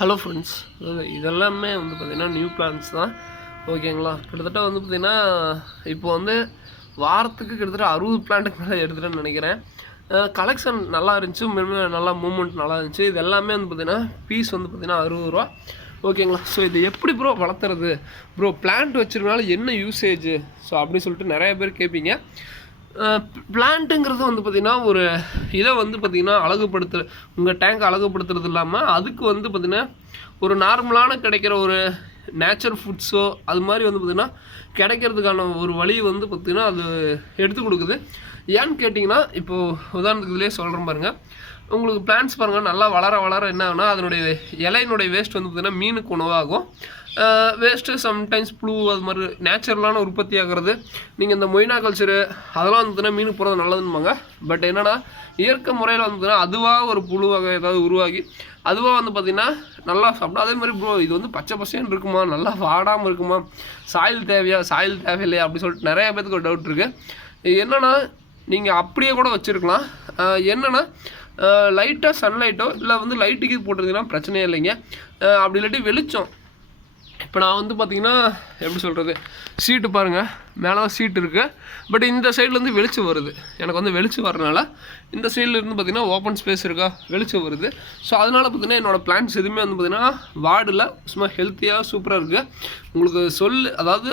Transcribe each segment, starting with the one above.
Hello friends, இதெல்லாமே வந்து பார்த்திங்கன்னா நியூ பிளான்ஸ் தான். ஓகேங்களா? கிட்டத்தட்ட வந்து பார்த்திங்கன்னா இப்போ வந்து வாரத்துக்கு கிட்டத்தட்ட 60 பிளான்ட்டுக்கு மேலே எடுத்துகிட்டேன்னு நினைக்கிறேன். கலெக்ஷன் நல்லா இருந்துச்சு, நல்லா மூவ்மெண்ட் நல்லா இருந்துச்சு. இது எல்லாமே வந்து பார்த்திங்கன்னா பீஸ் வந்து பார்த்திங்கன்னா 60 ரூபா. ஓகேங்களா? ஸோ இது எப்படி ப்ரோ வளர்த்துறது, ப்ரோ பிளான்ட் வச்சுருக்கனால என்ன யூசேஜ், ஸோ அப்படின்னு சொல்லிட்டு நிறைய பேர் கேட்பீங்க. பிளான்ட்டுங்கிறது வந்து பார்த்திங்கன்னா ஒரு இதை வந்து பார்த்திங்கன்னா அழகுபடுத்துகிற, உங்கள் டேங்க் அழகுபடுத்துறது இல்லாமல் அதுக்கு வந்து பார்த்திங்கன்னா ஒரு நார்மலான கிடைக்கிற ஒரு நேச்சுரல் ஃபுட்ஸோ அது மாதிரி வந்து பார்த்திங்கன்னா கிடைக்கிறதுக்கான ஒரு வழி வந்து பார்த்திங்கன்னா அது எடுத்து கொடுக்குது. ஏன்னு கேட்டிங்கன்னா, இப்போது உதாரணத்துக்கு இதிலே சொல்கிறேன் பாருங்கள். உங்களுக்கு பிளான்ட்ஸ் பாருங்கள், நல்லா வளர வளர என்ன ஆகுனா அதனுடைய இலையினுடைய வேஸ்ட் வந்து பார்த்திங்கன்னா மீனுக்கு உணவாகும். வேஸ்ட்டு சம்டைம்ஸ் புழு அது மாதிரி நேச்சுரலான உற்பத்தி ஆகிறது. நீங்கள் இந்த மொய்னா கல்ச்சரு அதெல்லாம் வந்துன்னா மீனுக்கு போகிறது நல்லதுன்னுவாங்க. பட் என்னென்னா இயற்கை முறையில் வந்துன்னா அதுவாக ஒரு புழு வகை ஏதாவது உருவாகி அதுவாக வந்து பார்த்திங்கன்னா நல்லா சாப்பிடும். அதே மாதிரி ப்ரோ இது வந்து பச்சை பசேன்னு இருக்குமா, நல்லா வாடாமல் இருக்குமா, சாயில் தேவையா சாயில் தேவையில்லையா அப்படி சொல்லிட்டு நிறைய பேருக்கு ஒரு டவுட் இருக்குது. என்னென்னா நீங்கள் அப்படியே கூட வச்சுருக்கலாம். என்னென்னா லைட்டாக சன்லைட்டோ இல்லை வந்து லைட்டுக்கு போட்டிருந்தீங்கன்னா பிரச்சனையே இல்லைங்க. அப்படி இல்லாட்டி வெளிச்சம், இப்போ நான் வந்து பார்த்திங்கன்னா எப்படி சொல்கிறது, சீட்டு பாருங்கள், மேலே தான் சீட்டு இருக்குது. பட் இந்த சைட்லேருந்து வெளிச்சம் வருது. எனக்கு வந்து வெளிச்சம் வரனால இந்த சைட்லேருந்து பார்த்திங்கன்னா ஓப்பன் ஸ்பேஸ் இருக்கா, வெளிச்சம் வருது. ஸோ அதனால் பார்த்திங்கன்னா என்னோடய பிளான்ட்ஸ் எதுவுமே வந்து பார்த்திங்கன்னா வார்டில் சும்மா ஹெல்த்தியாக சூப்பராக இருக்குது. உங்களுக்கு அதாவது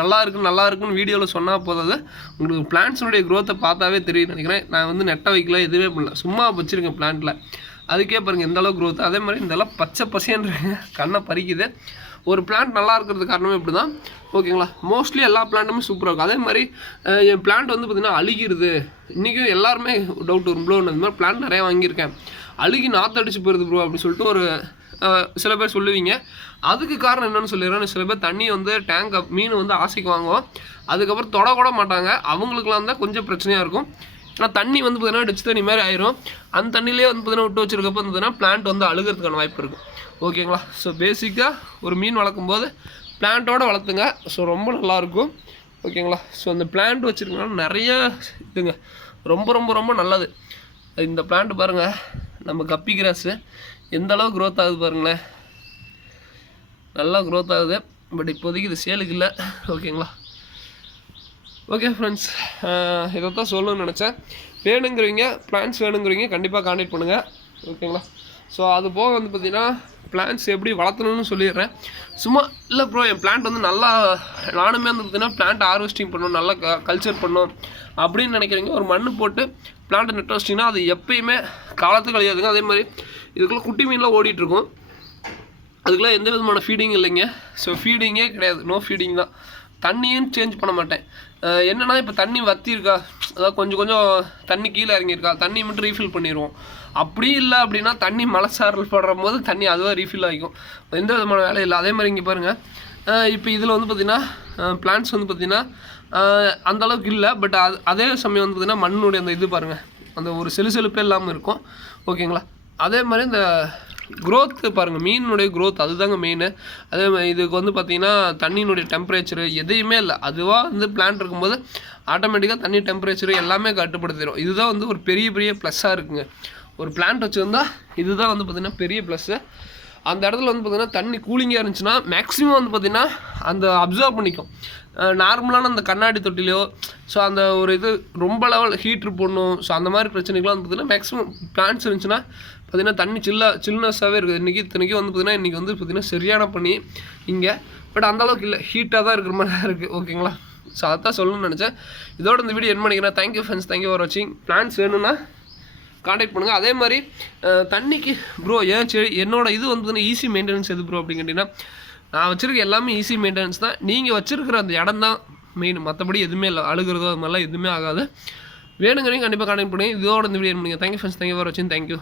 நல்லா இருக்குன்னு வீடியோவில் சொன்னால் போதாது, உங்களுக்கு பிளான்ட்ஸினுடைய க்ரோத்தை பார்த்தாவே தெரியும் நினைக்கிறேன். நான் வந்து நெட்டை வைக்கல, எதுவுமே பண்ணல, சும்மா வச்சுருக்கேன் பிளான்ட்டில். அதுக்கே பாருங்கள் எந்த அளவுக்கு க்ரோத்து. அதே மாதிரி இதெல்லாம் பச்சை பசேன்னு கண்ணை பறிக்குது. ஒரு பிளான்ட் நல்லா இருக்கிறது காரணமே இப்படி தான். ஓகேங்களா? மோஸ்ட்லி எல்லா பிளான்ட்டுமே சூப்பராக இருக்கும். அதே மாதிரி என் பிளான்ட் வந்து பார்த்திங்கன்னா அழுகிடுது. இன்றைக்கும் எல்லாருமே டவுட் வரும், ப்ரோ இந்த மாதிரி பிளான்ட் நிறையா வாங்கியிருக்கேன், அழுகி நாற்றடிச்சு போயிருது ப்ரோ அப்படின்னு சொல்லிட்டு ஒரு சில பேர் சொல்லுவீங்க. அதுக்கு காரணம் என்னென்னு சொல்லிடுறேன். சில பேர் தண்ணி வந்து டேங்க் மீன் வந்து ஆசைக்கு வாங்குவோம், அதுக்கப்புறம் தொட கூட மாட்டாங்க. அவங்களுக்குலாம் தான் கொஞ்சம் பிரச்சனையாக இருக்கும். ஆனால் தண்ணி வந்து பார்த்திங்கன்னா டிச்சு தண்ணி மாதிரி ஆயிரும். அந்த தண்ணியிலே வந்து பார்த்திங்கன்னா விட்டு வச்சுருக்கப்போ வந்து பிளான்ட் வந்து அழுகிறதுக்கான வாய்ப்பு இருக்கும். ஓகேங்களா? ஸோ பேசிக்காக ஒரு மீன் வளர்க்கும் போது பிளான்ட்டோடு வளர்த்துங்க. ஸோ ரொம்ப நல்லாயிருக்கும். ஓகேங்களா? ஸோ அந்த பிளான்ட் வச்சுருக்கனால நிறைய இதுங்க ரொம்ப ரொம்ப ரொம்ப நல்லது. இந்த பிளான்ட் பாருங்கள், நம்ம கப்பி கிராஸு எந்த அளவுக்கு க்ரோத் ஆகுது பாருங்களேன், நல்லா க்ரோத் ஆகுது. பட் இப்போதைக்கு இது சேலுக்கு இல்லை. ஓகேங்களா? ஓகே ஃப்ரெண்ட்ஸ், இதை தான் சொல்லணும்னு நினச்சேன். வேணுங்கிறீங்க பிளான்ஸ் வேணுங்கிறீங்க கண்டிப்பாக கான்டாக்ட் பண்ணுங்கள். ஓகேங்களா? ஸோ அது போக வந்து பார்த்திங்கன்னா பிளான்ட்ஸ் எப்படி வளர்த்தணும்னு சொல்லிடுறேன். சும்மா இல்லை ப்ரோ என் பிளான்ட் வந்து நல்லா, நானுமே வந்து பார்த்திங்கன்னா பிளான்ட் ஹார்வெஸ்டிங் பண்ணணும், நல்லா கல்ச்சர் பண்ணணும் அப்படின்னு நினைக்கிறீங்க. ஒரு மண் போட்டு பிளான்ட்டை நட்டு வச்சிட்டிங்கன்னா அது எப்பயுமே காலத்துக்கு கழியாதுங்க. அதே மாதிரி இதுக்குள்ளே குட்டி மீன்லாம் ஓடிட்டுருக்கும், அதுக்கெலாம் எந்த விதமான ஃபீடிங் இல்லைங்க. ஸோ ஃபீடிங்கே கிடையாது, நோ ஃபீடிங் தான். தண்ணியும் சேஞ்ச் பண்ண மாட்டேன். என்னென்னா இப்போ தண்ணி வற்றிருக்கா, அதாவது கொஞ்சம் தண்ணி கீழே இறங்கியிருக்கா, தண்ணி மட்டும் ரீஃபில் பண்ணிடுவோம். அப்படி இல்லை அப்படின்னா தண்ணி மலைச்சாரல் படுற போது தண்ணி அதுவாக ரீஃபில் ஆகிக்கும், எந்த விதமான வேலை இல்லை. அதே மாதிரி இங்கே பாருங்கள், இப்போ இதில் வந்து பார்த்திங்கன்னா பிளான்ட்ஸ் வந்து பார்த்திங்கன்னா அந்தளவுக்கு இல்லை. பட் அதே சமயம் வந்து பார்த்திங்கன்னா மண்ணுடைய அந்த இது பாருங்கள், அந்த ஒரு செலுப்பே இல்லாமல் இருக்கும். ஓகேங்களா? அதே மாதிரி இந்த க்ரோத்து பாருங்கள், மீனுடைய க்ரோத் அதுதாங்க மெயின். அதே மாதிரி இதுக்கு வந்து பார்த்திங்கன்னா தண்ணியினுடைய டெம்பரேச்சரு எதையுமே இல்லை, அதுவாக வந்து பிளான்ட் இருக்கும்போது ஆட்டோமேட்டிக்காக தண்ணி டெம்பரேச்சரு எல்லாமே கட்டுப்படுத்திடும். இதுதான் வந்து ஒரு பெரிய ப்ளஸ்ஸாக இருக்குங்க. ஒரு பிளான்ட் வச்சுருந்தா இதுதான் வந்து பார்த்திங்கன்னா பெரிய ப்ளஸ்ஸு. அந்த இடத்துல வந்து பார்த்திங்கன்னா தண்ணி கூலிங்காக இருந்துச்சுன்னா மேக்ஸிமம் வந்து பார்த்திங்கன்னா அந்த அப்சர்வ் பண்ணிக்கும். நார்மலான அந்த கண்ணாடி தொட்டிலையோ, ஸோ அந்த ஒரு இது ரொம்ப லெவல் ஹீட்ரு போடணும், ஸோ அந்த மாதிரி பிரச்சனைகள்லாம் வந்து பார்த்திங்கன்னா மேக்ஸிமம் பிளான்ட்ஸ் இருந்துச்சுன்னா பார்த்திங்கன்னா தண்ணி சில்னஸாகவே இருக்குது. இன்றைக்கி வந்து பார்த்திங்கன்னா இன்றைக்கி வந்து பார்த்திங்கன்னா சரியான பண்ணி இங்கே, பட் அந்தளவுக்கு இல்லை, ஹீட்டாக தான் இருக்கிற மாதிரி தான் இருக்குது. ஓகேங்களா? ஸோ அதான் சொல்லணும்னு நினச்சேன். இதோட இந்த வீடியோ என் பண்ணிக்கிறேன். தேங்க்யூ ஃப்ரெண்ட்ஸ், தேங்க்யூ ஃபார் வாட்சிங். பிளான்ஸ் வேணும்னா கான்டாக்ட் பண்ணுங்கள். அதே மாதிரி தண்ணிக்கு ப்ரோ ஏன் சரி என்னோட இது வந்து ஈஸி மெயின்டெனன்ஸ் எது ப்ரோ அப்படின்னு கேட்டிங்கன்னா, நான் வச்சுருக்க எல்லாமே ஈஸி மெயின்டெனன்ஸ் தான். நீங்கள் வச்சுருக்கிற அந்த இடம் தான் மெயின், மற்றபடி எதுவுமே இல்லை, அழுகிறதோ அது மாதிரிலாம் எதுவுமே ஆகாது. வேணுங்கிறீங்க கண்டிப்பாக கான்டாக்ட் பண்ணுங்கள். இதோட இந்த வீடியோ என் பண்ணிங்க. தேங்க்யூ ஃப்ரெண்ட்ஸ், தேங்க்யூ ஃபார் வாட்சிங். தேங்க்யூ.